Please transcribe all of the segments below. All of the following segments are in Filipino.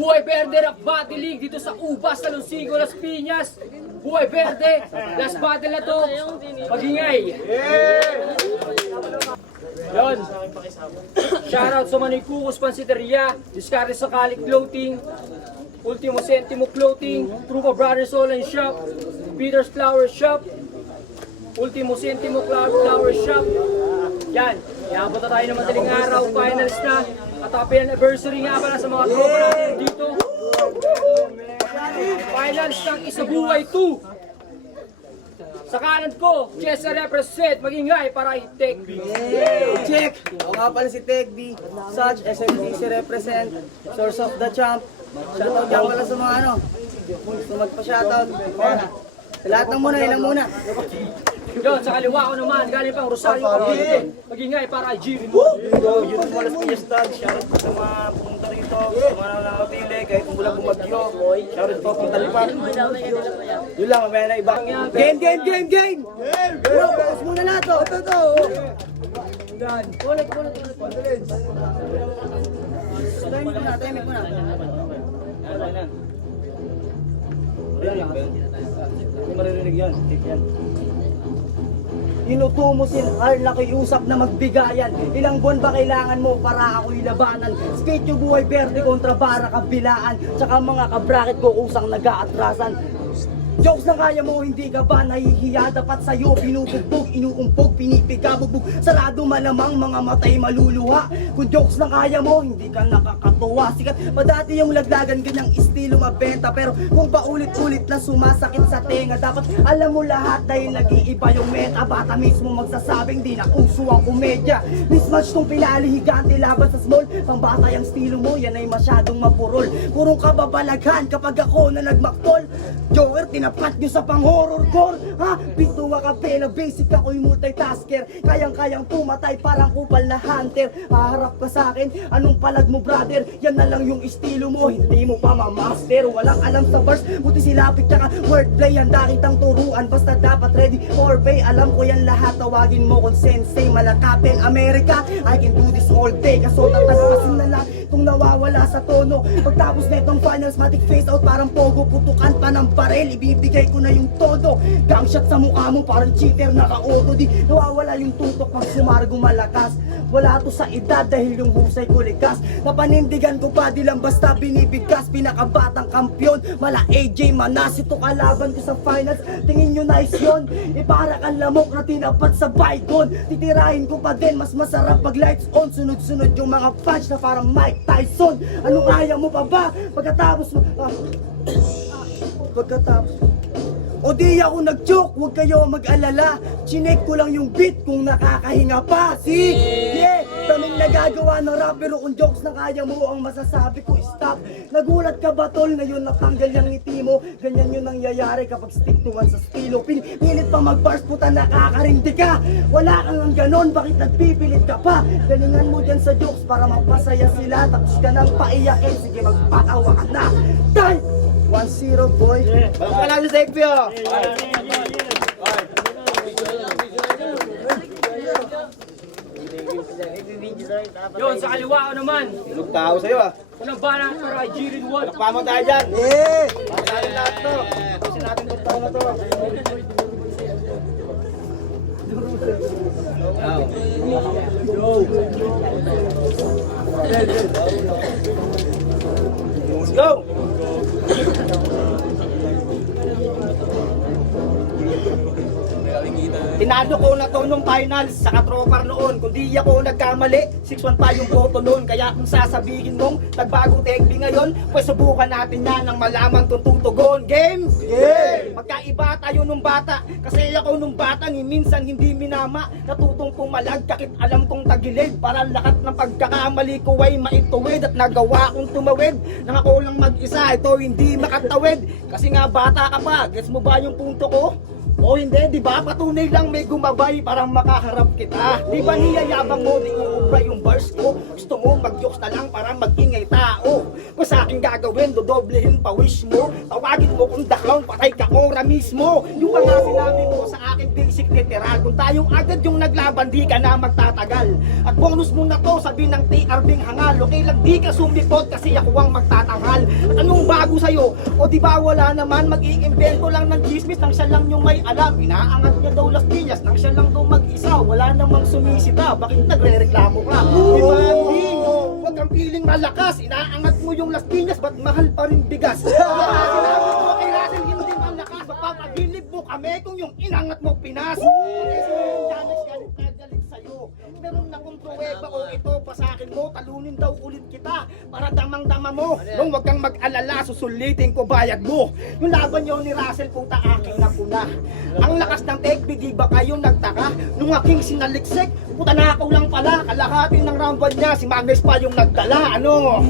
Buhay Verde Rap Battle League dito sa Ubas, Talonsigo, Las Piñas. Buhay Verde, last battle na to. Magingay. Yun. Shoutout sa Manoy Kukus Pansiteria, Discarte sa Kali Clothing, Ultimo Sentimo Clothing, Trupa Brothers Online Shop, Peter's Flower Shop, Ultimo Sentimo Flower Shop. Yan, iabot na tayo ng madaling araw, finals na. At happy anniversary nga pala sa mga tropa natin dito. Finals ng Isabuhay 2. Sa kanan ko, Chesa represent, magingay para kay Tech B. Check! Ako nga pala si Tech B, Such, SMDC represent, Source of the Champ. Shoutout nga pala sa mga ano, gusto magpa-shoutout. Sa lahat ng muna, ilang muna. Yun, sa kaliwa ko naman, galing pang Rosario Cavite, magingay para kay Jiri Mo. Yun mo Las Piñas Dad, shoutout po sa mga pumunta rito, sa mga nakapili, kahit kung walang bumagyo. Shoutout po punta lipat. Yun lang, mamaya na iba. Game! Bro, focus muna na to. Ito. Ulit. Timing muna. Hindi maririnig yan, tip yan. Inuto mo si Arl na kiusap na magbigayan. Ilang buwan ba kailangan mo para ako'y labanan? Skate yung Buhay Verde kontra Bara Kabilaan. Tsaka mga kabrakit ko kusang nag-aatrasan. Jokes na kaya mo, hindi ka ba nahihiya? Dapat sa'yo binubugbog, inuumpog, pinipigabugbog. Sarado malamang mga matay maluluha. Kung jokes na kaya mo, hindi ka nakakatuwa. Sikat pa dati yung laglagan, ganyang estilo mabenta. Pero kung paulit-ulit na sumasakit sa tenga, dapat alam mo lahat dahil nag-iiba yung meta. Bata mismo magsasabing di na uso ang komedya. Mismatch tong pinali, higante laban sa small. Pambata yung estilo mo, yan ay masyadong mapurol. Purong kababalaghan kapag ako na nagmaktol. Joker, tinapat nyo sa pang-horror core. Ha? Bituwa ka pela, basic ako'y multitasker. Kayang-kayang pumatay parang kupal na hunter. Haharap ka sa akin, anong palag mo brother? Yan na lang yung estilo mo, hindi mo pa mamaster. Walang alam sa verse, buti silapit tsaka wordplay. Handa kitang turuan, basta dapat ready for pay. Alam ko yan lahat, tawagin mo kung sensei. Malakapin America, I can do this all day. Kaso tatagpasin na lang itong nawawala sa tono. Pagtapos na itong finals, matic face out parang pogo. Putukan pa ng barel, ibibigay ko na yung todo. Gangshot sa mukha mo parang cheater naka-auto. Di nawawala yung tutok pag sumargo malakas. Wala to sa edad dahil yung husay ko likas. Napanindigan ko pa di lang basta binibigkas. Pinakabatang kampyon, mala AJ Manas. Ito kalaban ko sa finals, tingin nyo nice yun. Para kang lamok na tinapat sa bygone. Titirahin ko pa din, mas masarap pag lights on. Sunod-sunod yung mga punch na parang Mike Tyson. Ano kaya mo pa ba? Pagkatapos mo o di ako nag-joke, huwag kayo mag-alala. Chinek ko lang yung beat kung nakakahinga pa. Yeah, daming nagagawa ng rap. Pero kung jokes na kaya mo, ang masasabi ko stop. Nagulat ka ba tol, ngayon natanggal yung ngiti mo? Ganyan yun nangyayari kapag stick to one sa stilo. Pinilit pa mag-bars, puta nakakarinti ka. Wala kang ang ganon, bakit nagpipilit ka pa? Galingan mo dyan sa jokes para mapasaya sila. Tapos ka nang paiyakin, sige magpatawa ka na. Time! 1-0 boy. Walang panalo sa Ekpyo! Yun, sa kaliwa ko naman, Tulog tao sa'yo ah. unang bana para kay Jiri Mo. Pamo tayo dyan! Pamo tayo lahat to! Tapusin natin itong taon na to. Let's go! Tinalo ko na to nung finals sa katropar noon. Kung di ako nagkamali, 6-1 pa yung boto noon. Kaya kung sasabihin mong nagbagong tekbi ngayon, pues subukan natin yan ng malamang tutugon. Game? Game! Magkaiba tayo nung bata. Kasi ako nung bata ni minsan hindi minama. Natutong pumalag kakit alam kong tagilid. Para lakat ng pagkakamali ko ay maituwid. At nagawa kong tumawid. Nang ako lang mag-isa, ito hindi makatawid. Kasi nga bata ka pa, gets mo ba yung punto ko? O hindi, di ba? Patunay lang may gumabay para makaharap kita. Di ba niyayabang mo, di uubra yung verse ko? Gusto mo mag-jokes na lang para mag-ingay tao. Kung sa akin gagawin, natin, dodoblehin pa wish mo. Tawagin mo kung down, patay ka ora mismo. Yung mga sinabi mo sa akin, basic literal. Kung tayong agad yung naglaban, di ka na magtatagal. At bonus mo na to, sabi ng TR Bing hangal. Okay lang, di ka sumipot kasi ako ang magtatanghal. At anong bago sa'yo? O di ba wala naman, mag-iimbento lang ng chismis nang siya lang yung may alam. Inaangat niya daw Las Piñas nang siya lang daw mag-isa. Wala namang sumisita, bakit nagre-reklamo ka? Di ba, hindi? Huwag kang piling malakas, inaangat mo yung Las Piñas, ba't mahal pa rin bigas? Sinabi mo kay Russell, hindi malakas, mapapagilib mo kami kung yung inangat mo Pinas. Kasi yung galit sa'yo. Meron na kung pruweba o ito pa sa akin mo, talunin daw ulit kita para damang-dama mo. Nung wag kang mag-alala, susulitin ko bayad mo. Yung laban nyo ni Russell, puta aking napuna. Ang lakas ng tekbi, di ba kayo nagtaka? Nung aking sinaliksik, puta nakaw lang pala. Kalahati ng round 1 niya, si Magnus pa yung nagdala. Ano?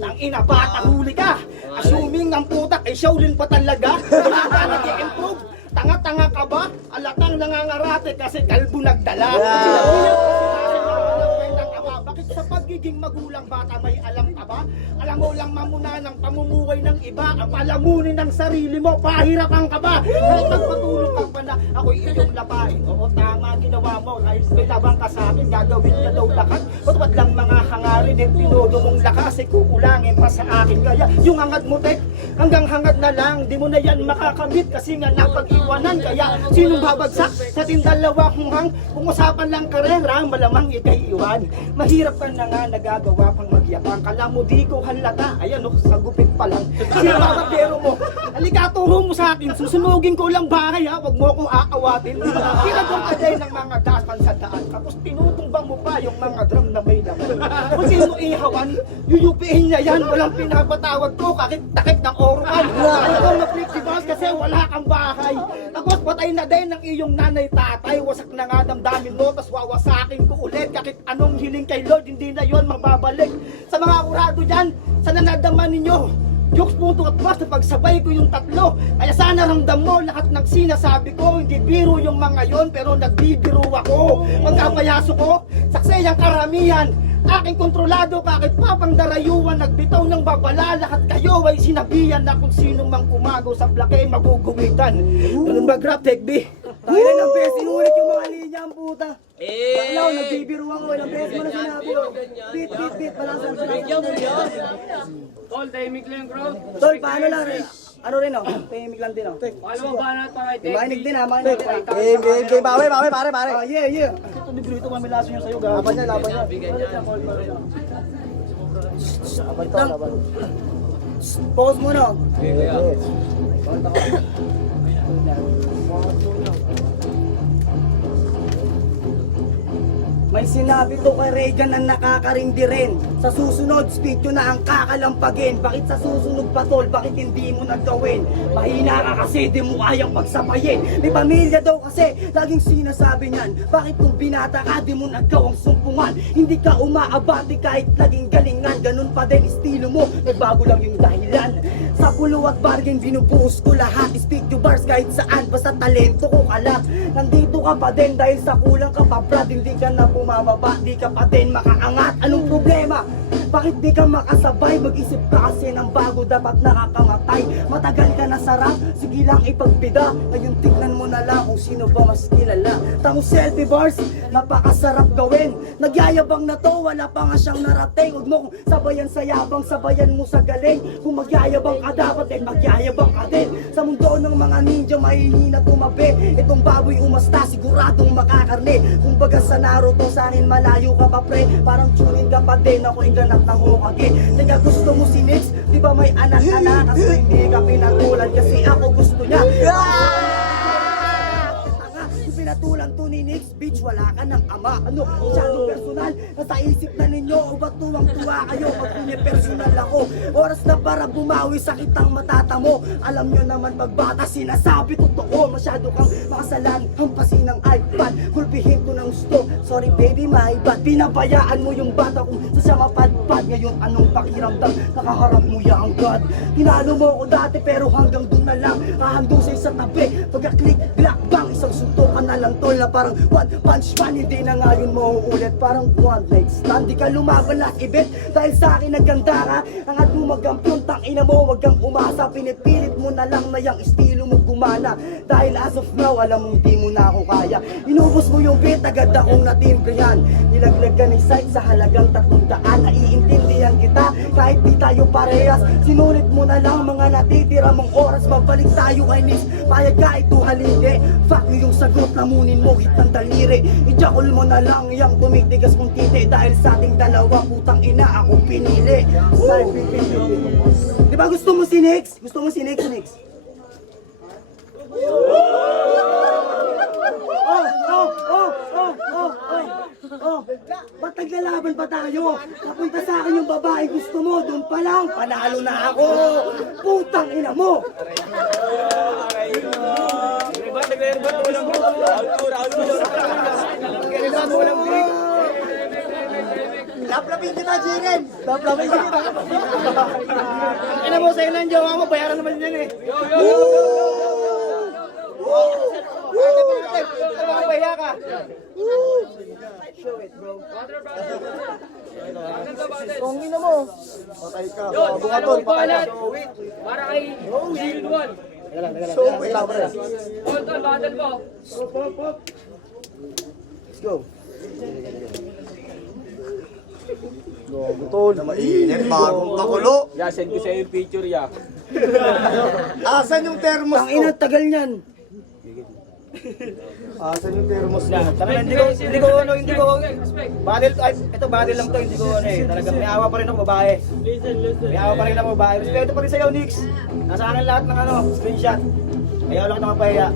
Nang ina, bata huli ka. Assuming ang putak ay Shaolin pa talaga. Wala ka nag-i-improve. Tanga-tanga ka ba? Alatang nangangarate kasi kalbo nagdala. Sinabihan ko si Russell na walang kwentang ama. Bakit sa pagiging magulang bata may alam ka ba? Alam mo lang mamuna ng pamumuhay ng iba. Ang palamunin ng sarili mo, pahirapan ka ba? Kahit magpatulong ka pa na ako'y iyong labahin. Oo, tama ginawa mo. Kahit may labang ka sa akin, gagawin niya daw lakas. Ba't lang mga hangarin at tinodo mong lakas ay kukulangin pa sa akin. Kaya yung hangad mo, tek, hanggang hangad na lang. Di mo na yan makakamit kasi nga napag-iwanan. Kaya sinong babagsak sa tindalawa hunghang? Kung usapan lang karera, malamang ikay iwan. Mahirap ka na nga nagagawa pang magyabang. Kala mo di ko halata. Ayan o, sa gupit pa lang. Sinababero mo. Halika, turo mo sa akin. Susunugin ko lang bahay ha. Huwag mo akong aawatin. Kinagong ka din ng mga daspan sa daan. Tapos tinutumbang mo pa yung mga drum na may laman. Kung sino ihawan, yuyupiin niya yan. Walang pinapatawag ko. Kakit takip ng oruan. Ano kong na-flexibles kasi wala kang bahay. Tapos patay na din ng iyong nanay tatay. Wasak na nga damdamin mo. Tapos wawasakin ko ulit. Kakit anong hiling kay Lord, hindi na yon mababalik. Sa mga kurado dyan, sa nanadaman ninyo, jokes, punto at basta pagsabay ko yung tatlo. Kaya sana ramdam mo lahat ng sinasabi ko. Hindi biro yung mga yon pero nagbibiro ako. Pagkapayaso ko, saksay ang karamihan. Aking kontrolado, bakit papang darayuan? Nagbitaw ng babala, lahat kayo ay sinabihan na kung sino mang kumagaw sa plake maguguwitan. Ganun ba grab, Tech B? Tayo ng beses, inulit yung mga linya ang puta. Baklaw, nagbibiruan ko, ilang beses mo na sinabi ko. Beat, balansan sa Tol, tahimik lang yung crowd. Tol, paano lang rin? Ano rin oh, tahimik lang din oh. Alam mo ba na para kay Makinig din ah, makinig din ah. Game, bawi, pare. Oh, yeah. Ito libre ito, mamilaso yung sa'yo, gago. Laban niya. Laban. Pause muna oh. May sinabi to kay Reagan na nakakarindi rin. Sa susunod, speed yun na ang kakalampagin. Bakit sa susunod pa tol, bakit hindi mo nagawin? Mahina ka kasi, di mo kayang pagsabayin. May pamilya daw kasi, laging sinasabi niyan. Bakit kung binata ka, di mo nagawang sumpungan? Hindi ka umaabati kahit laging galingan. Ganun pa din estilo mo, nagbago lang yung dahilan. Sa pulo at bargain, binubuhos ko lahat. Speak to bars kahit saan, basta talento ko kalat. Nandito ka pa din dahil sa kulang ka pa brad. Hindi ka na bumababa, di ka pa din makaangat. Anong problema? Bakit di ka makasabay? Mag-isip ka kasi ng bago, dapat nakakamatay. Matagal ka na sarap, sige lang ipagbida. Ngayon tignan mo na lang kung sino ba mas kilala. Tango selfie bars, napakasarap gawin. Nagyayabang na to, wala pa nga siyang narating. Huwag mo kung sabayan sa yabang, sabayan mo sa galing. Kung magyayabang ka dapat din, magyayabang ka din. Sa mundo ng mga ninja, mahihina tumabi. Itong baboy umasta, siguradong makakarne. Kung baga sa Naruto, sa akin malayo ka pa pre. Parang tunin ka pa din, ako yung ganap ng Hokage. Teka, gusto mo si Nix? Di ba may anak-anak? Kasi hindi ka pinatulan kasi ako gusto niya. Pinatulan to ni Nix, bitch, wala ka ng ama. Ano, masyadong personal, nasa isip na ninyo o ba't tuwang-tuwa kayo pag personal ako? Oras na para bumawi, sakit ang matatamo. Alam nyo naman pagbata, sinasabi totoo. Masyado kang makasalan, hampasin ng iPad, gulpihin ko ng gusto. Sorry baby, my bad. Pinabayaan mo yung bata kung sa siya mapadpad. Ngayon anong pakiramdam, nakaharap mo yang God. Tinalo mo ako dati pero hanggang doon na lang. Hahandusay sa tabi, pagka-click, black bang, isang suntok ka na lang tol na parang one punch man, hindi na nga yun mauulit. Parang one night stand, di ka lumaban last event dahil sa akin naganda ka. Angat mo magkampiyon, tangina mo, wag kang umasa. Pinipilit mo na lang na yung estilo mo gumana. Dahil as of now, alam mong di mo na ako kaya. Inubos mo yung beat, agad akong natimbrihan. Nilaglag ka ng sight sa halagang 300. Naiintindihan kita, kahit di tayo parehas. Sinulit mo na lang mga natitira mong oras. Mabalik tayo kay Nis, payag ka ito haligi. Fuck you yung sagot, lamunin mo hit ng daliri. Ijakol mo na lang yung tumitigas mong titi. Dahil sa ating dalawa, putang ina ako pinili. Di ba gusto mo si Nix? Gusto mo si Nix, Nix? Ba't naglalaban pa tayo? Napunta sa akin yung babae gusto mo, doon pa lang, panalo na ako. Putang ina mo. Laplapin kita, Jiren! Laplapin kita! Ina mo sa'yo ng jowa mo, bayaran naman yan eh. Ano ka bahiya ka? Kongin na mo! Patay ka, Yun, bago ka tol, patay ka. para kay Zero Duan. So, wait lang, pre. Tol, battle mo. Let's go. Gogo tol. Na mainit, bagong pakulo. Ya, send ko sa'yo yung picture, ya. Asan yung thermos ko? Tangina, tagal niyan. Asan yung thermos ko? Talaga hindi ko, badil, ay, ito badil lang to, hindi ko ano eh. Talagang may awa pa rin ng babae. May awa pa rin ng babae. Respeto pa rin sa'yo, Nix. Nasa akin lahat ng ano, screenshot. Ayaw lang na mapahiya.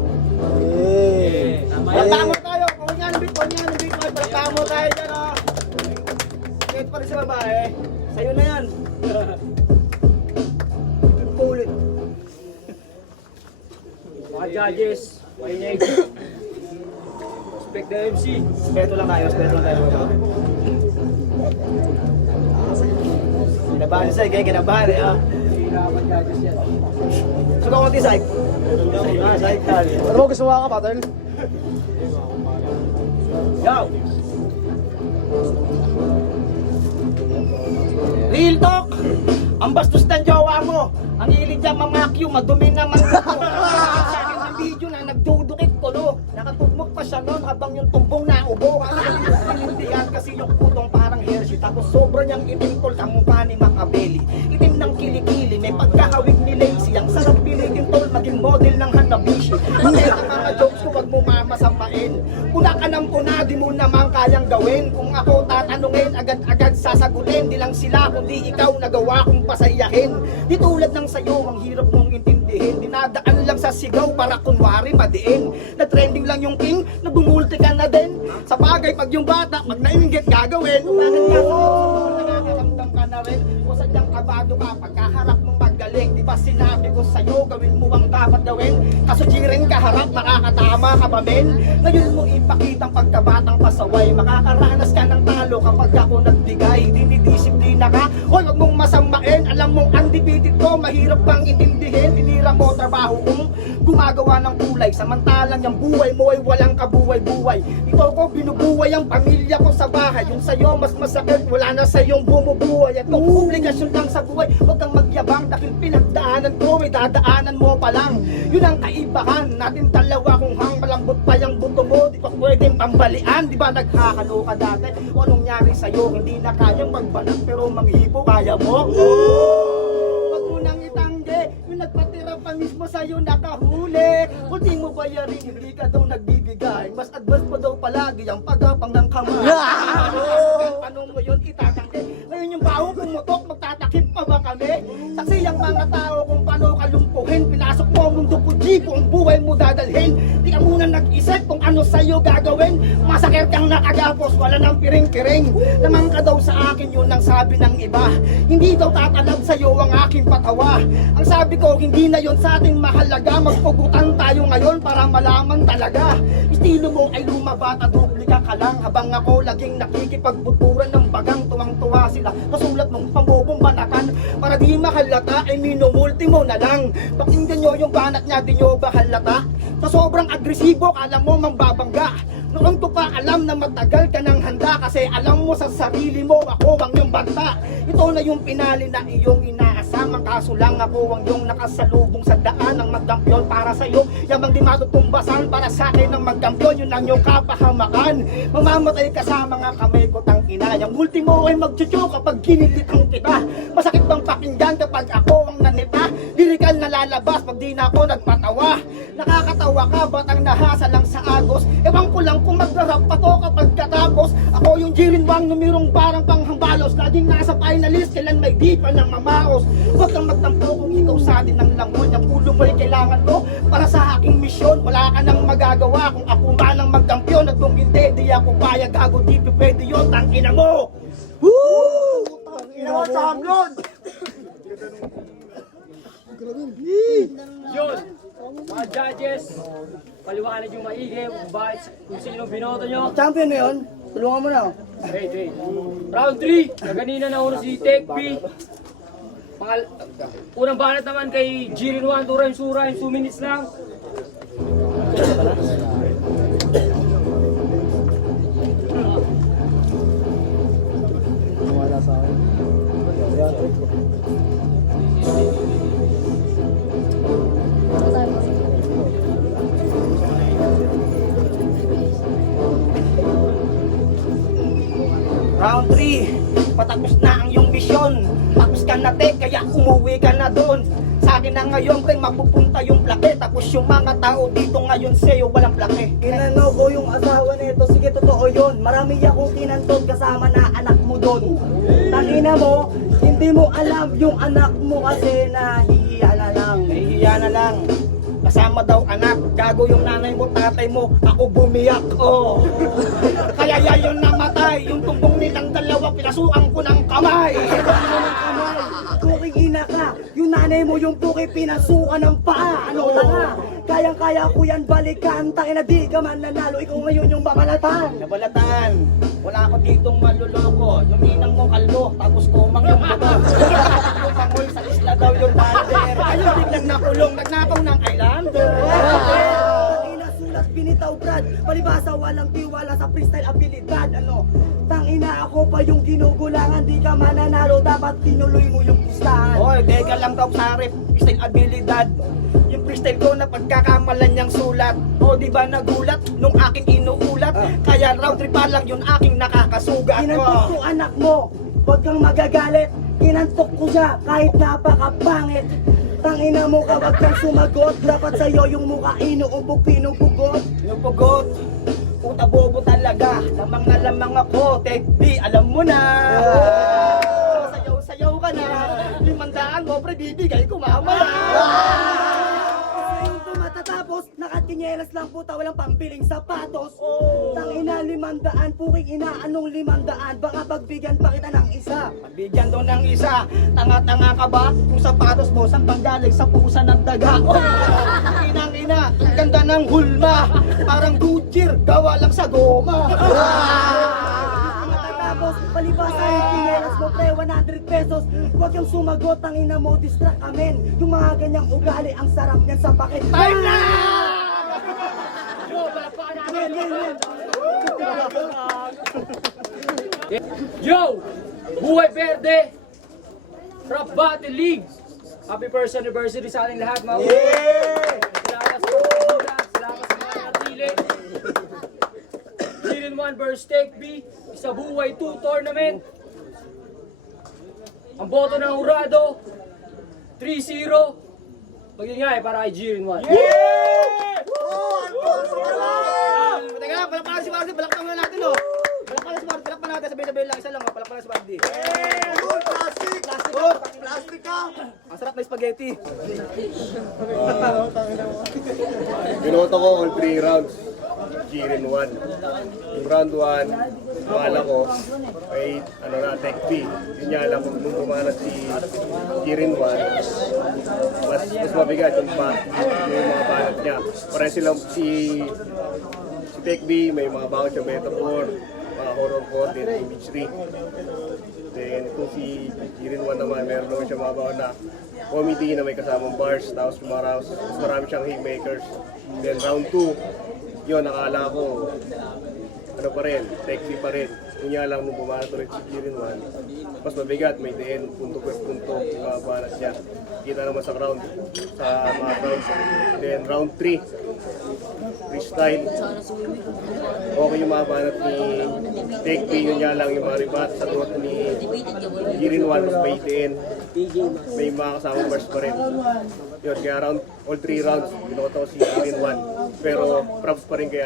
Eh. Palagtamo tayo, kung yan ang Bitcoin, palagtamo tayo dyan, oh. Respeto pa rin sa babae. Sa'yo na yan. Ulit. Mga judges, Wainig. Respect the MC. Respeto lang tayo, respeto lang tayo. Kinabahan sa'yo, kaya kinabahan eh, ah. So, kung konti, Saik. Saik. Ano mo, gusto mo ka, Patel? Yo! Real talk! Ang bastos ng jowa mo! Ang hilig niya mamakyo, madumi naman ito. Sa akin ang video na nagdudukit ko, no? Nakatugmok pa siya noon habang yung tumbong naubo. Hindi yan kasi yung putong parang Hershey. Tapos sobra niyang itim tol ang mukha ni Macabelli. Itim ng kilikili, may pagkahawig ni Lacey. Ang sarap piligin tol, maging model ng Hanabishi. Mateka mga jokes ko, wag mo mamasamain. Puna ka ng puna, di mo naman kayang gawin. Kung ako tatanungin, agad-agad sasagutin. Di lang sila, kundi ikaw nagawa kong pasayahin. Di tulad ng sayo, ang hirap mong intindihin. Dinadaan lang sa sigaw para kunwari madiin. Na trending lang yung king, na bumulti ka na din. Sa bagay, pag yung bata, pag nainggit gagawin. Bakit ka nakakaramdam ka na rin? O sadyang kabado ka, pagkaharap mo magaling. Di ba sinabi ko sa'yo, gawin mo ang dapat gawin? Kaso rin kaharap, nakakatama ka ba men? Ngayon mo ipakitang pagkabatang pasaway. Makakaranas ka ng talo kapag ako nagbigay. Dinidisiplina ka, hoy wag mong masamain. Alam mong undefeated ko, mahirap bang intindihin? Tinira mo trabaho kong gumagawa ng kulay. Samantalang yung buhay mo ay walang kabuhay-buhay. Ito ko binubuhay ang pamilya ko sa bahay. Yung sa'yo mas masakit, wala na sa'yong bumubuhay. At kung obligasyon lang sa buhay, huwag kang magyabang. Dahil pinagdaanan ko, may dadaanan mo pa lang. Yun ang kaibahan natin dalawa. Kung hang malambot pa yung buto mo, di pa pwedeng pambalian. Di ba naghahalo ka dati? O anong nangyari sa'yo? Hindi na kayang magbanat pero manghipo kaya mo? Wag mo nang itanggi, yung nagpatira pa mismo sa'yo nakahuli. Kung di mo bayarin, hindi ka daw nagbibigay. Mas advance pa daw palagi ang pagapang ng kamay. Ano mo yun itatanggi? Ngayon yung baho pumutok, magtatakip pa ba kami? Saksi ang mga tao kung paano kalumpuhin. Pinasok mo ang mundo ko, G, kung buhay mo dadalhin. Di ka muna nag-isip kung ano sa'yo gagawin. Masakit kang nakagapos, wala nang piring-piring. Naman ka daw sa akin, yun ang sabi ng iba. Hindi daw tatalab sa'yo ang aking patawa. Ang sabi ko, hindi na yun sa atin mahalaga. Magpugutan tayo ngayon para malaman talaga. Estilo mo ay lumabata, duplika ka lang. Habang ako laging nakikipagbuturan ng bagang. Tuwang-tuwa sila, nasulat mong pambubumbanakan. Para di mahalata ay minumulti mo na lang. Pakinggan nyo yung banat niya, di nyo ba halata? Sa sobrang agresibo, kala mo mambabangga. Noon ko pa alam na matagal ka ng handa, kasi alam mo sa sarili mo, ako ang iyong banta. Ito na yung pinali na iyong inaasam, ang kaso lang ako ang iyong nakasalubong sa daan ng magkampiyon para sa iyo. Yamang di matutumbasan para sa akin ang magkampiyon, yun ang iyong kapahamakan. Mamamatay ka sa mga kamay ko, tangina. Yung ultimo ay magchuchu kapag kinilitang kita. Masakit bang pakinggan kapag ako ang nanita? Lirikal na lalabas pag di na ako nagpatawa. Nakakatawa ka, ba't ang nahasa lang sa agos? Ewan ko lang kung magrarap ako kapag katapos. Ako yung Jirin Wang, numirong parang panghambalos. Laging nasa finalist, kailan may di pa ng mamaos. Huwag kang magtampo kung ikaw sa atin ng langon. Yung ulo mo ay kailangan ko para sa aking misyon. Wala ka nang magagawa kung ako man ang magkampiyon. At kung hindi, di ako payag, gago, di pwede yun. Tangina mo! Woo! Tangina mo, Samlon! Yun, mga judges, paliwanag yung maigi kung sino binoto nyo. Champion mo yun? Tulungan mo na. Wait. Round 3, kaganina na una si Tech B. Unang banat naman kay Jirin 1, 2 rhymes, 2 minutes lang. Round 3, patapos na ang iyong misyon. Tapos ka na, Tek, kaya umuwi ka na doon. Sa akin na ngayon, Tek, mapupunta yung plake. Tapos yung mga tao dito ngayon sa'yo walang plake. Inano ko yung asawa nito, sige totoo yun. Marami akong kinantot kasama na anak mo doon. Tangina mo, hindi mo alam yung anak mo kasi nahihiya na lang. Nahihiya na lang. Kasama daw anak, gago yung nanay mo, tatay mo, ako bumiyak, oh. Kaya yan yung namatay, yung tumbong nilang dalawa, pinasukan ko ng kamay. Puking ina ka, yung nanay mo yung puki pinasukan ng paa. Ano tanga? Kayang-kaya ko yan balikan. Tangina di ka man nanalo, ikaw ngayon yung babalatan. Nabalatan, wala ako ditong maluloko. Yung inang mo kalbo, tapos kumang yung buto. Pangul sa isla daw yung bander. Ayun biglang nakulong, nagnakaw ng islander. Tangina sulat binitaw Brad, palibasa walang tiwala sa freestyle abilidad. Ano? Tangina ako pa yung ginugulangan, di ka mananalo, dapat tinuloy mo yung pustahan. Hoy, teka lang daw sa rep, freestyle abilidad. Yung freestyle ko na pagkakamalan niyang sulat. O di ba nagulat nung aking inuulat? Kaya round 3 pa lang yun aking nakakasugat. Kinantok ko anak mo, huwag kang magagalit. Kinantok ko siya kahit napakapangit. Tangina mo ka, huwag kang sumagot. Dapat sa'yo yung mukha inuubog, pinupugot. Pinupugot, puta bobo talaga. Lamang na lamang ako, Tek B, alam mo na. Sayaw-sayaw ka na. 500 mo, pre, bibigay ko mamaya. Yung tumatatapos, nakatinyelas lang puta, walang pambiling sapatos. Tangina 500, puking ina, anong 500? Baka pagbigyan pa kita ng isa. Bigyan daw ng isa, tanga-tanga ka ba? Kung sapatos mo, saan panggaling sa pusa ng daga? Inang-ina, ang ganda ng hulma. Parang Goodyear, gawa lang sa goma. Tapos, palibasa yung tinyelas mo pre, 100 pesos. Huwag yung sumagot, tangina mo, distract amen. Yung mga ganyang ugali, ang sarap niyan sa pakit. Time na! Yo! Buhay Verde! Rap Battle League! Happy first anniversary sa ating lahat, mga Salamat sa mga gulat, salamat sa mga natili. Jirin 1 vs Tech B, isa buhay 2 tournament. Ang boto ng Urado, 3-0. Mag-ingay para kay Jirin 1. Teka lang, palakpakan si Bardi, palakpakan na natin, oh. Palakpakan si Bardi, palakpakan natin, sabay-sabay lang, isa lang, oh. Palakpakan si Bardi. Plastic ka! Ang sarap na spaghetti. Binoto ko all 3 rounds. Jirin 1. Yung round 1, wala ko ay ano na, Tech B. Yun niya alam kung bumanat si Jirin 1. Mas mabigat yung mga banat niya. Para silang si Tech B, may mga bangat yung metaphor. horror content, imagery. Then kung si Jiren 1 naman, meron naman siya mga baon na comedy na may kasamang bars, tapos mas marami siyang haymakers. Then round 2, yun, nakala ko, ano pa rin, sexy pa rin. Kunya lang nung bumanat ulit si Jiren 1, mas mabigat, may diin, punto per punto, bumabanat siya. Kita naman sa crowd, sa mga crowds. Then round 3, freestyle. Okay yung mga banat ni Take P, yun nga lang yung mga ribat sa tuwat ni Jiren 1, mas maitiin. May mga kasamang bars pa rin. Yun, kaya all 3 rounds, binoto ko si Jiren 1. Pero props pa rin kay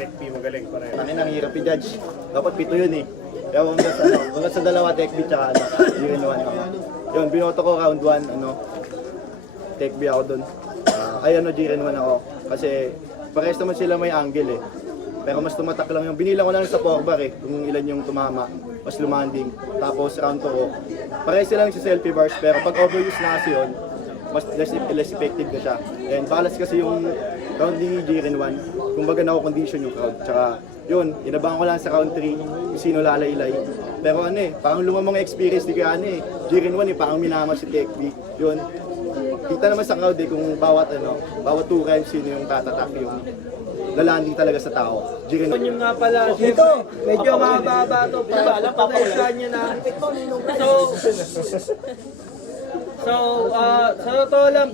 Take P, magaling pa rin. Ang hirap i-judge. Dapat pito yun eh. Kaya hanggang sa dalawa, Tech B tsaka Jiren 1. Yun, binoto ko round 1, Tech B ako dun. Jiren 1 ako. Kasi parehas naman sila may angle eh. Pero mas tumatak lang yung, binilang ko lang sa 4-bar eh, kung ilan yung tumama, mas lumanding. Tapos round 2 ko, parehas sila sa selfie bars, pero pag overuse na kasi yun, mas less effective na siya. And balas kasi yung round ni Jiren 1, kumbaga na-condition yung crowd. Tsaka yun, inabangan ko lang sa round 3, kung sino lalaylay. Pero parang lumamang experience di kaya Jiren 1 parang minama si Tech B. Yun, kita naman sa crowd kung bawat 2 rounds sino yung tatatak yung lalanding talaga sa tao. Jiren Yung nga pala, syempre, medyo mababa ito para patensya niya na. Sa totoo lang,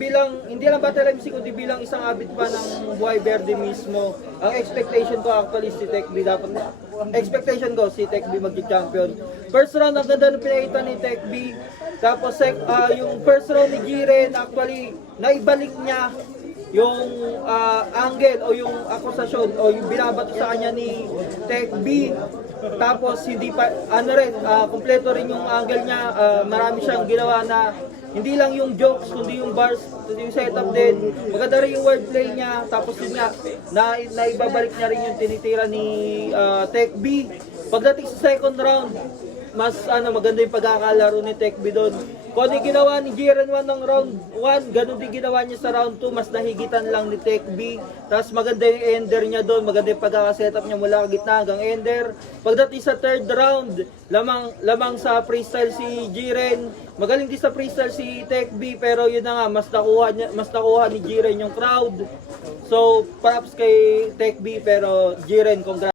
hindi lang Battle MC, kundi bilang isang abit pa ng Buhay Verde mismo, ang expectation ko actually si Tech B expectation ko si Tech B mag-champion. First round, ang ganda ng pinakita ni Tech B. Tapos yung first round ni Jiren, actually, naibalik niya yung angle o yung akusasyon o yung binabato sa kanya ni Tech B. Tapos hindi pa kumpleto rin yung angle niya. Marami siyang ginawa na hindi lang yung jokes kundi yung bars, yung setup din. Maganda rin yung wordplay niya. Tapos yun nga, naibabalik niya rin yung tinitira ni Tech B. Pagdating sa second round, mas maganda yung pagkakalaro ni Tech B doon. Kung ano yung ginawa ni Jiren 1 ng round 1, ganun din ginawa niya sa round 2, mas nahigitan lang ni Tech B. Tapos maganda yung ender niya doon, maganda yung pagkakasetup niya mula gitna hanggang ender. Pagdating sa third round, lamang sa freestyle si Jiren. Magaling din sa freestyle si Tech B, pero yun na nga, mas nakuha ni Jiren yung crowd. So, props kay Tech B, pero Jiren, congrats.